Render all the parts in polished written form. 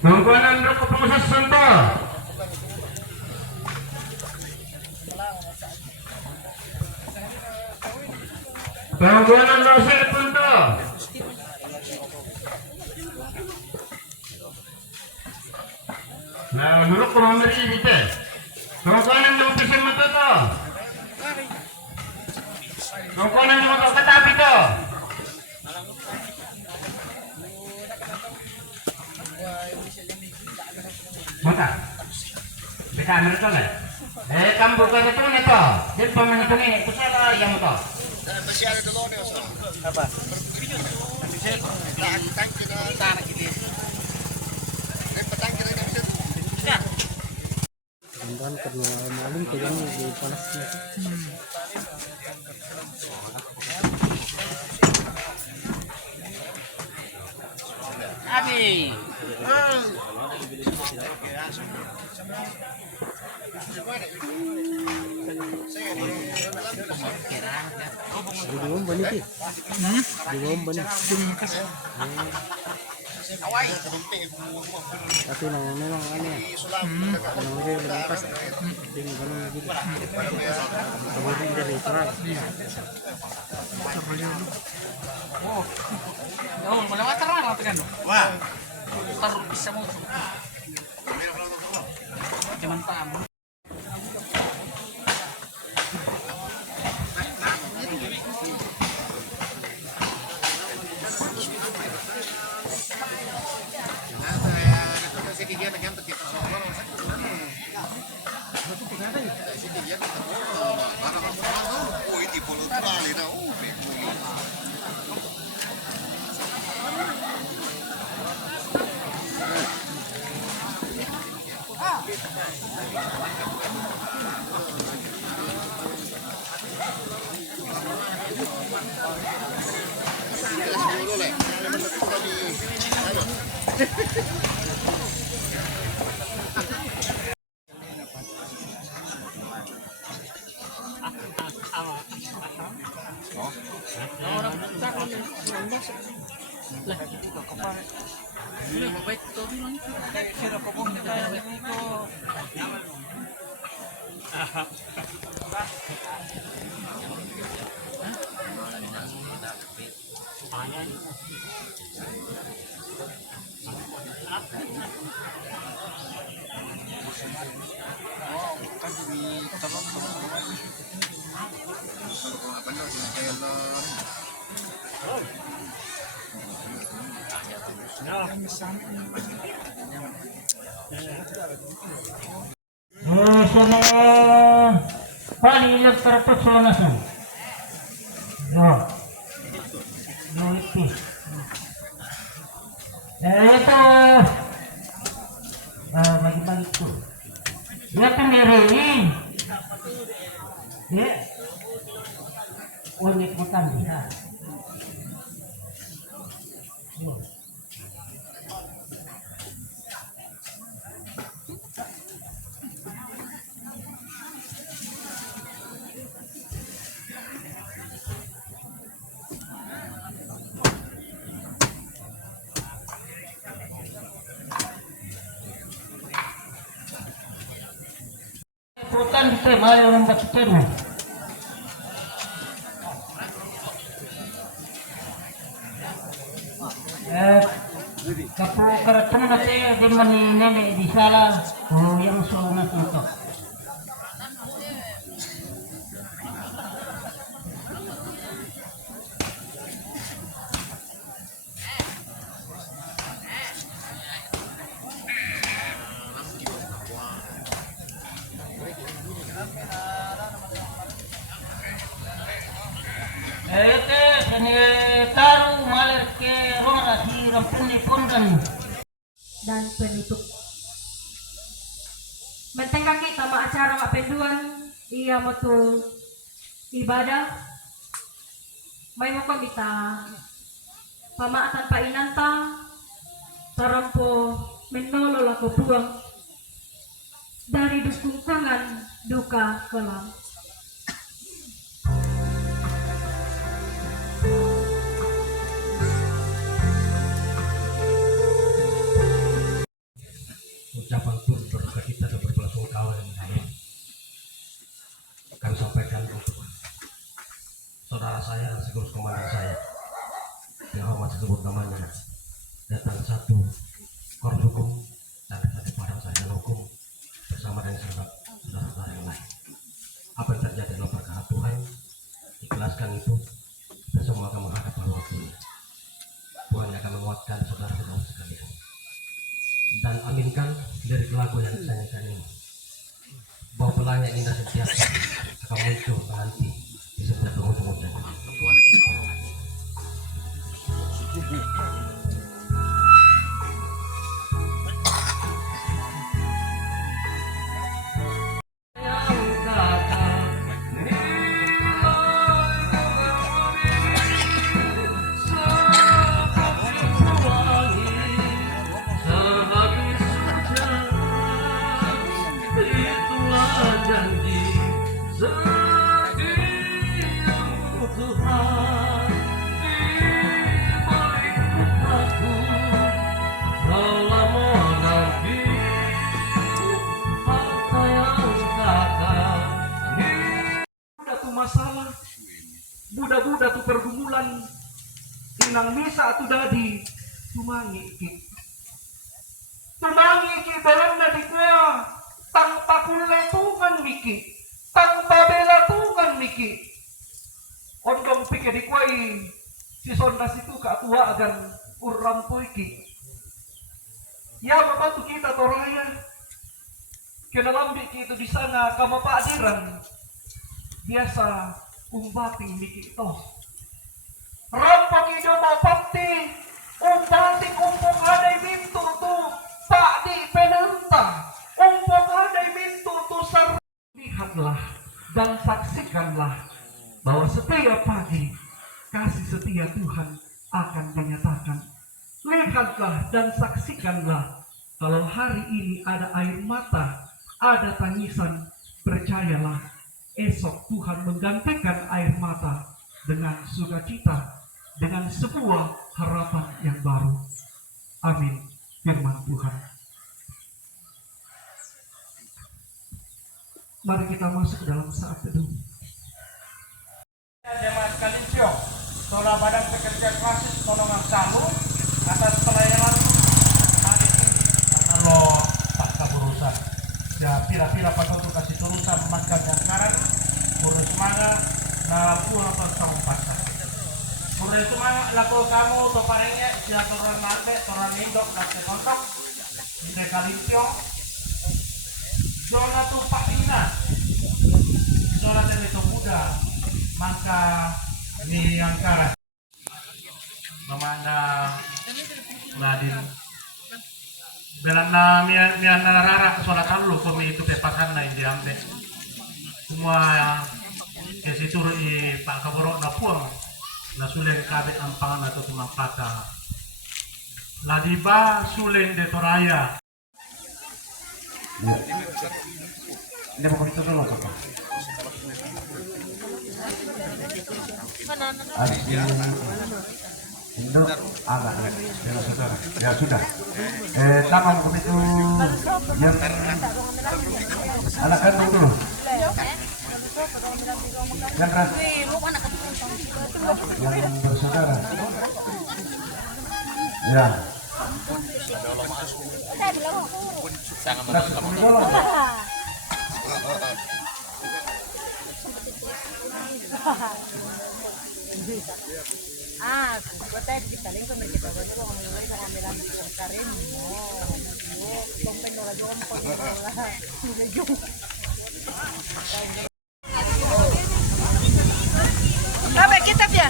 Tungkuan untuk kepengusaha Sentul. Tungkuan untuk saya Punto. Nah, dulu ke memberi gitu. Tungkuan untuk bisa mentutup. Tungkuan untuk ketap itu. Mata, di kamera tuh lah. Kamu buka itu nih toh. Jadi pemain itu nih, itu siapa yang itu? Masih ada dulu nih, Apa? tangki na tanah gitu. Petangki na bisa. Teman kedua malam pegang di panasnya. Abi. Di bawah bani sih. Di bawah bani. Tapi memang aneh. Kalau dia lepas, dia nggak lagi. Kemudian dari perang. Oh, oh, melewat terang atau kan? Wah, taruh bisa mau. Cuman tamu. Sono pali per persona su. No. No itu. Itu bagi-bagi tuh. Dia pengerin. Dia unik makan dia. Bukan kita malah orang baca Kapo karatun na siya di man ni nene di sala o yang sunat nito. Ete kani taru maler ke rona di rampuni pundan dan penutup. Mentengka kita ma acara ma penduan iya motu ibadah may mo kita pamaatan pa inanta tarampo menolo lako buang dari dukungkangan duka kelam. ucapan pun berduka cita dan berbelasungkawa yang lain. Kami sampaikan untuk saudara saya dan sekaligus komandan saya yang hormat sebut namanya, datang satu korps hukum dan dari padang sarjana hukum bersama dengan saudara-saudara yang lain. Apa yang terjadi adalah perkara Tuhan, ikhlaskan itu dan semua akan menghadap pada waktunya. Tuhan akan menguatkan saudara-saudara sekalian, dan aminkan dari lagu yang saya nyanyikan ini bahwa pelangi yang indah sentiasa akan muncul nanti di setiap penghujung hujan. Masalah budak-budak tu pergumulan inang misa tu dadi tumangi ki belanda di kuah tanpa kuletungan miki tanpa bela tungan miki ondong pikir di kuai si sondas itu kak tua agan urrampoi ki ya membantu kita toraya kenalambik itu di sana kama padiran biasa umbating miki to rampok ido mapakti umbating umpok hadai mintu tu pak di penentang umpok hadai mintu tu sar. Lihatlah dan saksikanlah bahwa setiap pagi kasih setia Tuhan akan menyatakan. Lihatlah dan saksikanlah kalau hari ini ada air mata, ada tangisan, percayalah esok Tuhan menggantikan air mata dengan sukacita, dengan sebuah harapan yang baru. Amin. Firman Tuhan. Mari kita masuk dalam saat teduh. Jemaat Kalinsio, Tola Badan Pekerja Klasis Tolongan Salu atas pelayanan hari ini. Kalau tak keburusan, ya pira-pira patut kasih turusan memakan yang karan. Urus semangat na pura pasang pasang. Urus semangat laku kamu to parengnya sia toran mate toran indok nak kontak. Inde Kalinsio. Zona tu pakina. Zona itu muda. Maka ni angkara. Mamana Nadin. Belanda mian narara solat lu kami itu pepakan na indi ambe. Semua ke situ Pak Kaborok na puang na sulen kabit ampangan atau tumapata. Ladiba sulen de Toraya. Ini mau itu dulu Pak. Indo agak ya saudara. Ya sudah. Tangan begitu yang anak kandung dulu. Yang ras yang bersaudara. Ya. Batay di taling ko mereka bawa ko ang mga sa kameran di ko karin mo. Yo, kompen do radyo ko wala. Medyo. Sabe kita dia.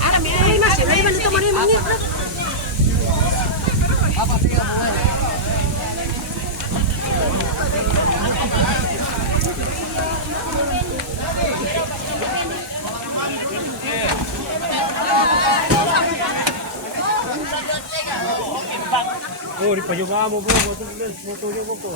Kami masih may man ito mari mangit. Apa sih kamu? Oh, di payung mo bro, motor mo to.